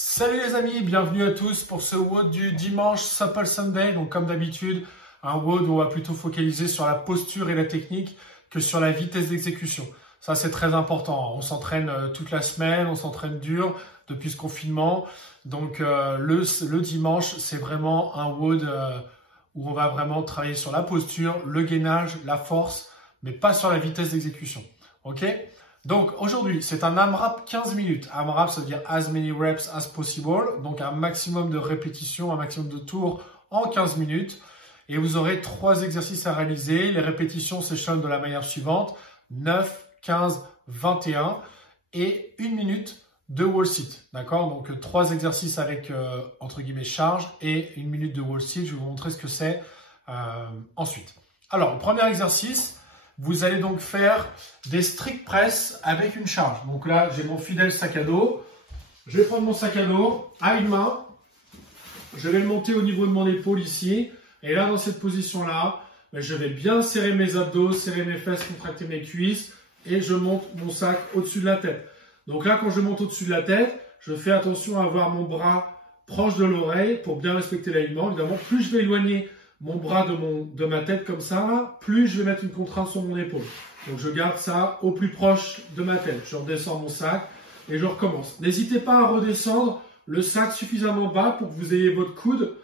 Salut les amis, bienvenue à tous pour ce WOD du dimanche Supple Sunday. Donc comme d'habitude, un WOD où on va plutôt focaliser sur la posture et la technique que sur la vitesse d'exécution. Ça c'est très important, on s'entraîne toute la semaine, on s'entraîne dur depuis ce confinement. Donc le dimanche c'est vraiment un WOD où on va vraiment travailler sur la posture, le gainage, la force, mais pas sur la vitesse d'exécution. Ok ? Donc aujourd'hui, c'est un AMRAP 15 minutes. AMRAP, ça veut dire as many reps as possible. Donc un maximum de répétitions, un maximum de tours en 15 minutes. Et vous aurez 3 exercices à réaliser. Les répétitions s'échelonnent de la manière suivante. 9, 15, 21 et 1 minute de wall sit. D'accord? Donc 3 exercices avec, entre guillemets, charge et 1 minute de wall sit. Je vais vous montrer ce que c'est ensuite. Alors, le premier exercice, vous allez donc faire des strict press avec une charge. Donc là, j'ai mon fidèle sac à dos. Je vais prendre mon sac à dos à une main. Je vais le monter au niveau de mon épaule ici. Et là, dans cette position-là, je vais bien serrer mes abdos, serrer mes fesses, contracter mes cuisses. Et je monte mon sac au-dessus de la tête. Donc là, quand je monte au-dessus de la tête, je fais attention à avoir mon bras proche de l'oreille pour bien respecter l'alignement. Évidemment, plus je vais éloigner mon bras de ma tête comme ça, plus je vais mettre une contrainte sur mon épaule. Donc je garde ça au plus proche de ma tête. Je redescends mon sac et je recommence. N'hésitez pas à redescendre le sac suffisamment bas pour que vous ayez votre coude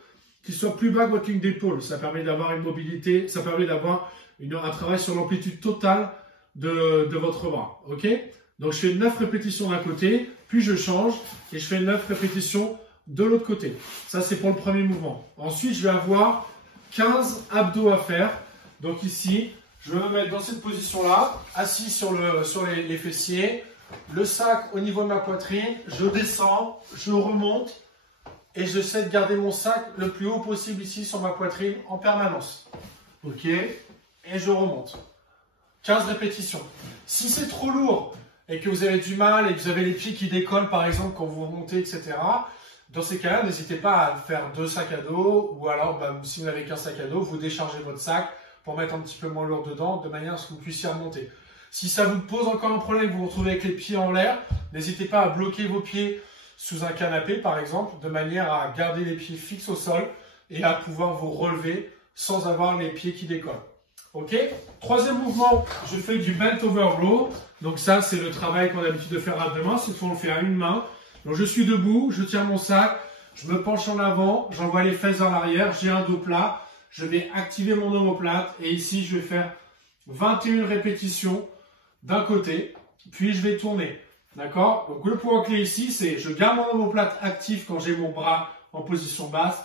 qui soit plus bas que votre ligne d'épaule. Ça permet d'avoir une mobilité, ça permet d'avoir un travail sur l'amplitude totale de votre bras. Ok? Donc je fais 9 répétitions d'un côté, puis je change et je fais 9 répétitions de l'autre côté. Ça c'est pour le premier mouvement. Ensuite je vais avoir 15 abdos à faire. Donc ici, je vais me mettre dans cette position-là, assis sur les fessiers, le sac au niveau de ma poitrine, je descends, je remonte et j'essaie de garder mon sac le plus haut possible ici sur ma poitrine en permanence. Ok? Et je remonte. 15 répétitions. Si c'est trop lourd et que vous avez du mal et que vous avez les pieds qui décollent par exemple quand vous remontez, etc., dans ces cas-là, n'hésitez pas à faire 2 sacs à dos ou alors, si vous n'avez qu'un sac à dos, vous déchargez votre sac pour mettre un petit peu moins lourd dedans de manière à ce que vous puissiez remonter. Si ça vous pose encore un problème, vous vous retrouvez avec les pieds en l'air, n'hésitez pas à bloquer vos pieds sous un canapé par exemple, de manière à garder les pieds fixes au sol et à pouvoir vous relever sans avoir les pieds qui décollent. Ok? Troisième mouvement, je fais du bent over row. Donc ça, c'est le travail qu'on a l'habitude de faire à deux mains, cette fois on le fait à une main. Donc je suis debout, je tiens mon sac, je me penche en avant, j'envoie les fesses vers l'arrière, j'ai un dos plat, je vais activer mon omoplate et ici je vais faire 21 répétitions d'un côté, puis je vais tourner. D'accord? Donc le point clé ici, c'est je garde mon omoplate actif quand j'ai mon bras en position basse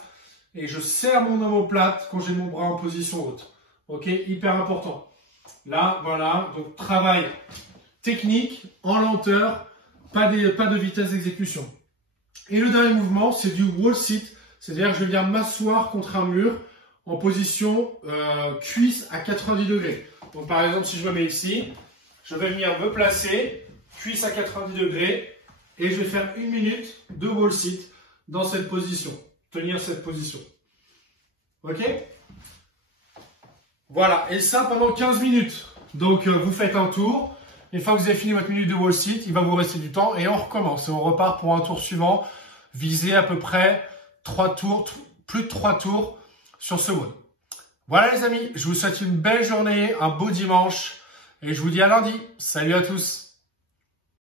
et je serre mon omoplate quand j'ai mon bras en position haute. Ok? Hyper important. Là, voilà, donc travail technique, en lenteur, pas de vitesse d'exécution. Et le dernier mouvement, c'est du wall sit, c'est-à-dire que je viens m'asseoir contre un mur en position cuisse à 90 degrés. Donc par exemple, si je me mets ici, je vais venir me placer, cuisse à 90 degrés, et je vais faire 1 minute de wall sit dans cette position, tenir cette position. Ok? Voilà, et ça pendant 15 minutes. Donc vous faites un tour. Une fois que vous avez fini votre minute de wall sit, il va vous rester du temps et on recommence. Et on repart pour un tour suivant. Visez à peu près 3 tours, plus de 3 tours sur ce WOD. Voilà les amis, je vous souhaite une belle journée, un beau dimanche et je vous dis à lundi. Salut à tous!